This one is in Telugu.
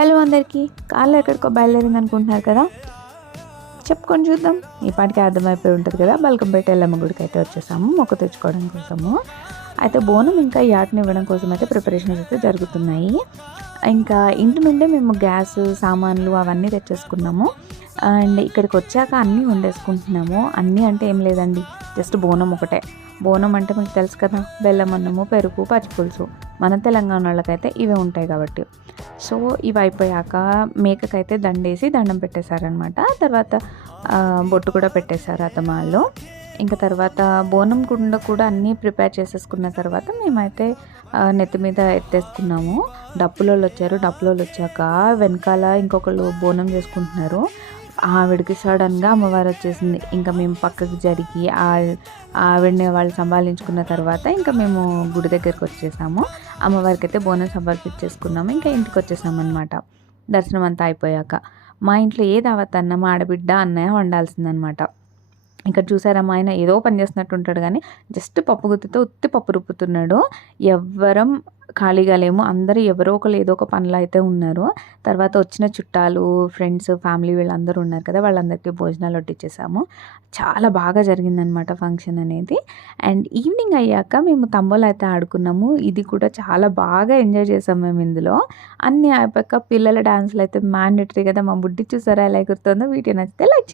హలో అందరికీ, కాళ్ళు ఎక్కడికో బయలుదేరింది అనుకుంటున్నారు కదా. చెప్పుకొని చూద్దాం. ఈ పాటికి అర్థమైపోయి ఉంటుంది కదా. బల్కంపేట ఎల్లమ్మ గుడికి అయితే వచ్చేసాము మొక్కు తెచ్చుకోవడం కోసము. అయితే బోనం ఇంకా యాటని ఇవ్వడం కోసం అయితే ప్రిపరేషన్స్ అయితే జరుగుతున్నాయి. ఇంకా ఇంటి నుండే మేము గ్యాస్ సామాన్లు అవన్నీ తెచ్చేసుకున్నాము. అండ్ ఇక్కడికి వచ్చాక అన్నీ వండేసుకుంటున్నాము. అన్నీ అంటే ఏం లేదండి, జస్ట్ బోనం ఒకటే. బోనం అంటే మీకు తెలుసు కదా, బెల్లం అన్నము, పెరుగు, పచ్చిపులుసు. మన తెలంగాణ వాళ్ళకైతే ఇవే ఉంటాయి కాబట్టి. సో ఇవి అయిపోయాక మేకకైతే దండేసి దండం పెట్టేశారనమాట. తర్వాత బొట్టు కూడా పెట్టేశారు అత్తమాళ్ళు. ఇంకా తర్వాత బోనం కుండ కూడా అన్నీ ప్రిపేర్ చేసేసుకున్న తర్వాత మేమైతే నెత్తి మీద ఎత్తేసుకున్నాము. డప్పులోళ్ళు వచ్చారు. డప్పులోళ్ళు వచ్చాక వెనకాల ఇంకొకళ్ళు బోనం చేసుకుంటున్నారు. ఆవిడకి సడన్గా అమ్మవారు వచ్చేసింది. ఇంకా మేము పక్కకి జరిగి ఆవిడని వాళ్ళు సంభాళించుకున్న తర్వాత ఇంకా మేము గుడి దగ్గరికి వచ్చేసాము. అమ్మవారికి అయితే బోనం సమర్పించేసుకున్నాము. ఇంకా ఇంటికి వచ్చేసాము అనమాట. దర్శనం అంతా అయిపోయాక మా ఇంట్లో ఏ దావత్ అన్న మా ఆడబిడ్డ అన్నయ్య వండాల్సిందనమాట. ఇక్కడ చూసారా, మా ఆయన ఏదో పని చేస్తున్నట్టు ఉంటాడు కానీ జస్ట్ పప్పు గుత్తితో ఉత్తి పప్పు రుబ్బుతున్నాడు. ఎవ్వరం ఖాళీగా లేము. అందరూ ఎవరో ఒకరు ఏదో ఒక పనులు అయితే ఉన్నారు. తర్వాత వచ్చిన చుట్టాలు, ఫ్రెండ్స్, ఫ్యామిలీ వీళ్ళందరూ ఉన్నారు కదా, వాళ్ళందరికీ భోజనాలు వడ్డించేసాము. చాలా బాగా జరిగిందనమాట ఫంక్షన్ అనేది. అండ్ ఈవినింగ్ అయ్యాక మేము తంబోలా అయితే ఆడుకున్నాము. ఇది కూడా చాలా బాగా ఎంజాయ్ చేసాము మేము ఇందులో. అన్నీ అయిపోయాక పిల్లల డాన్సులు అయితే మ్యాండేటరీ కదా. మా బుడ్డి చూసారా ఎలా ఎగురుతుందో. వీడియో నచ్చితే లైక్